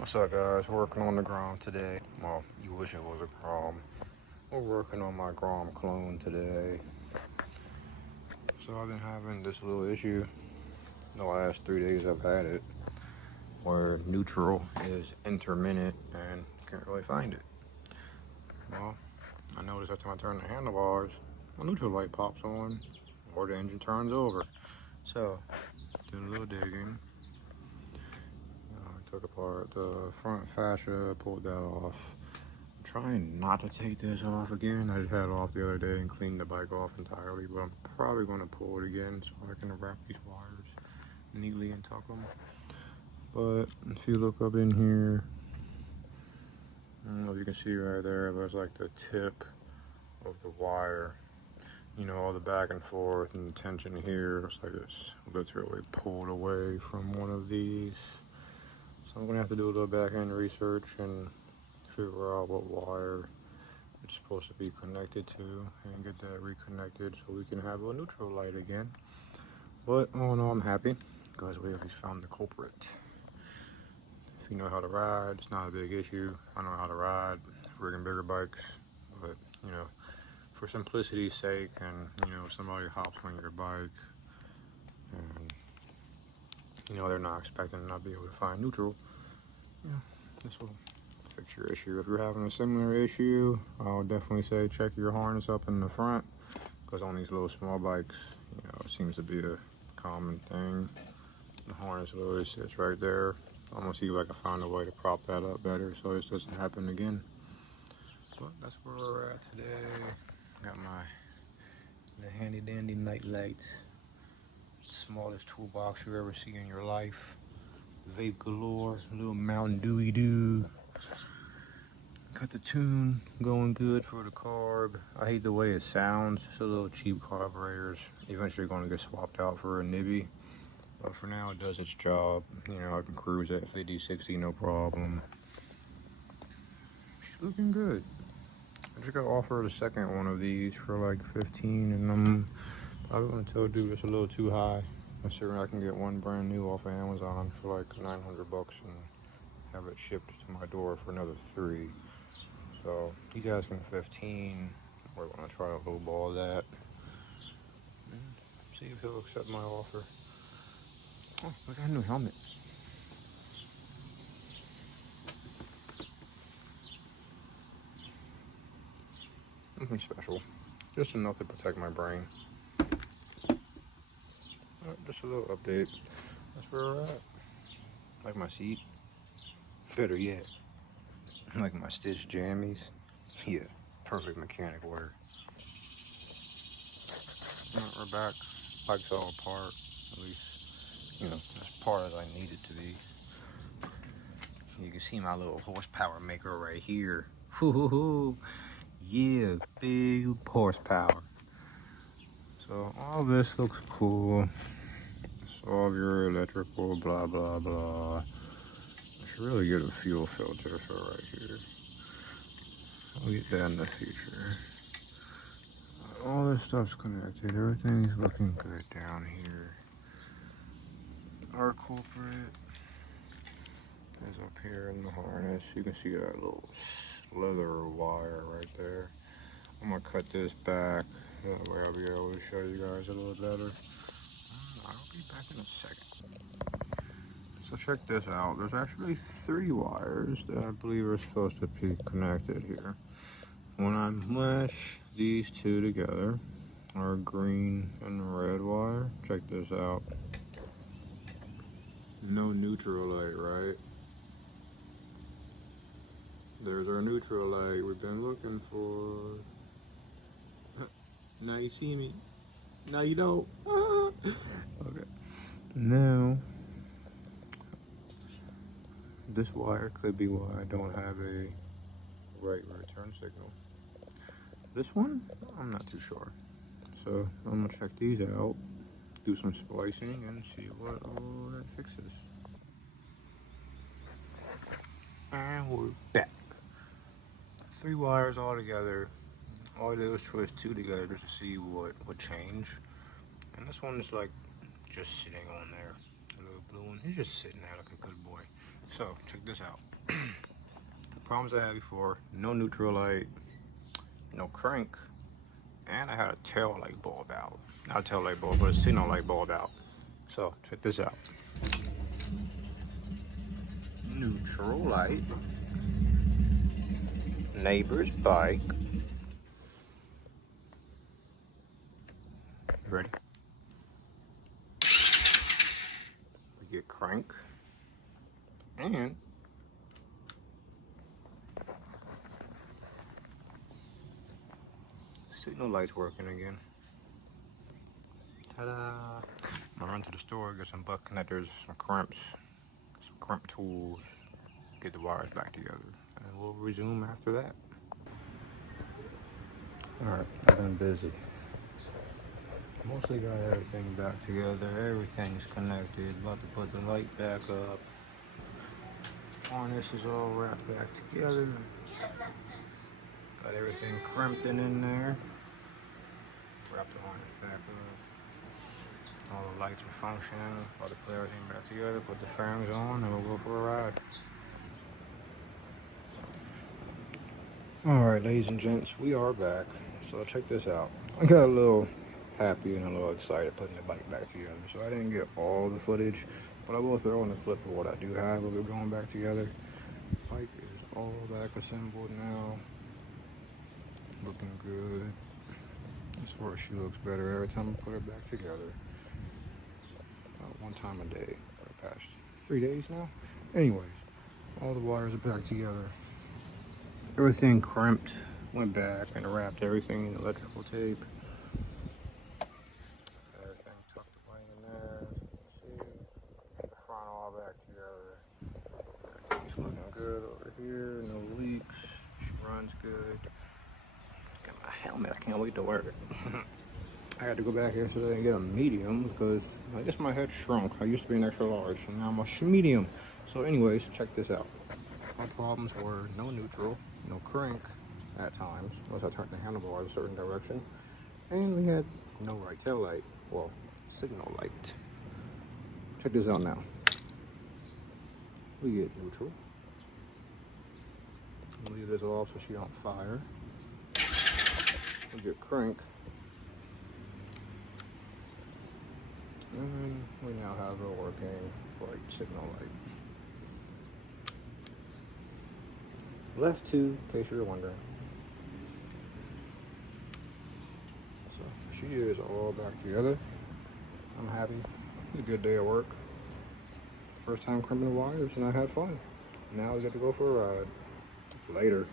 What's up, guys? Working on the Grom today. Well, you wish it was a Grom. We're working on my Grom clone today. So I've been having this little issue the last 3 days I've had it, where neutral is intermittent and can't really find it. Well, I noticed every time I turn the handlebars, the neutral light pops on or the engine turns over. So, did a little digging. Took apart the front fascia, pulled that off. I'm trying not to take this off again. I just had it off the other day and cleaned the bike off entirely, but I'm probably going to pull it again so I can wrap these wires neatly and tuck them. But if you look up in here, I don't know if you can see right there, there's like the tip of the wire. You know, all the back and forth and the tension here. Looks like it's literally pulled away from one of these. So I'm gonna have to do a little back end research and figure out what wire it's supposed to be connected to and get that reconnected so we can have a neutral light again. But all in all, I'm happy because we at least found the culprit. If you know how to ride, it's not a big issue. I know how to ride rigging bigger bikes, but you know, for simplicity's sake, and you know, somebody hops on your bike and you know they're not expecting to not be able to find neutral, yeah, this will fix your issue. If you're having a similar issue, I'll definitely say check your harness up in the front, because on these little small bikes, you know, it seems to be a common thing. The harness literally sits right there. I'm gonna see if I can find a way to prop that up better so this doesn't happen again. But that's where we're at today. Got my handy dandy night lights. Smallest toolbox you ever see in your life. Vape galore, little Mountain Dewy Doo. Got the tune going good for the carb. I hate the way it sounds. It's a little cheap carburetors. Eventually going to get swapped out for a nibby. But for now it does its job. You know, I can cruise at 50, 60, no problem. She's looking good. I just got offered a second one of these for like 15, and I'm probably gonna tell dude it's a little too high. I'm certain I can get one brand new off of Amazon for like 900 bucks and have it shipped to my door for another 3. So he's asking 15. We're gonna try to lowball that and see if he'll accept my offer. Oh, I got a new helmet. Nothing special, just enough to protect my brain. Just a little update. That's where we're at. Like my seat. Better yet, like my stitch jammies. Yeah, perfect mechanic wear. We're back. Bike's all apart. At least, you know, as part as I need it to be. You can see my little horsepower maker right here. Hoo-hoo-hoo. Yeah, big horsepower. So all this looks cool. Solve your electrical, blah, blah, blah. I should really get a fuel filter for right here. I'll get that in the future. All this stuff's connected. Everything's looking good down here. Our culprit is up here in the harness. You can see that little slither wire right there. I'm gonna cut this back. That way I'll be able to show you guys a little better. I'll be back in a second. So check this out. There's actually 3 wires that I believe are supposed to be connected here. When I mesh these 2 together, our green and red wire, check this out. No neutral light, right? There's our neutral light we've been looking for. Now you see me. Now you don't. Okay. Now, this wire could be why I don't have a right return signal. This one, I'm not too sure. So I'm gonna check these out, do some splicing, and see what all that fixes. And we're back. 3 wires all together. All I did was twist 2 together just to see what would change. And this one is like just sitting on there. The little blue one, he's just sitting there like a good boy. So check this out. The problems I had before: no neutral light, no crank, and I had a tail light bulb out. Not a tail light bulb, but a signal light bulb out. So check this out. Neutral light, neighbor's bike. Ready? We get crank and signal light's working again. Ta-da! I'm gonna run to the store, get some butt connectors, some crimps, some crimp tools, get the wires back together, and we'll resume after that. Alright, I've been busy. Mostly got everything back together, everything's connected, about to put the light back up. Harness is all wrapped back together. Got everything crimped in there. Wrap the harness back up. All the lights are functioning. About to put everything back together, put the fairings on, and we'll go for a ride. Alright, ladies and gents, we are back. So check this out. I got a little happy and a little excited putting the bike back together. So I didn't get all the footage, but I will throw in a clip of what I do have of it going back together. Bike is all back assembled now. Looking good. I swear she looks better every time I put her back together. About one time a day for the past 3 days now. Anyways, all the wires are back together. Everything crimped, went back and wrapped everything in electrical tape. Everything tucked away in there, as you can see. The front all back together. Everything's looking good over here, no leaks. She runs good. Got my helmet, I can't wait to wear it. I had to go back yesterday and get a medium because I guess my head shrunk. I used to be an extra large, and now I'm a medium. So anyways, check this out. My problems were no neutral, no crank at times, unless I turned the handlebar a certain direction. And we had no right tail light, well, signal light. Check this out now. We get neutral. Leave this off so she don't fire. We get crank. And we now have a working right signal light. Left 2, in case you're wondering. So she is all back together. I'm happy. It was a good day at work. First time crimping the wires and I had fun. Now we get to go for a ride. Later.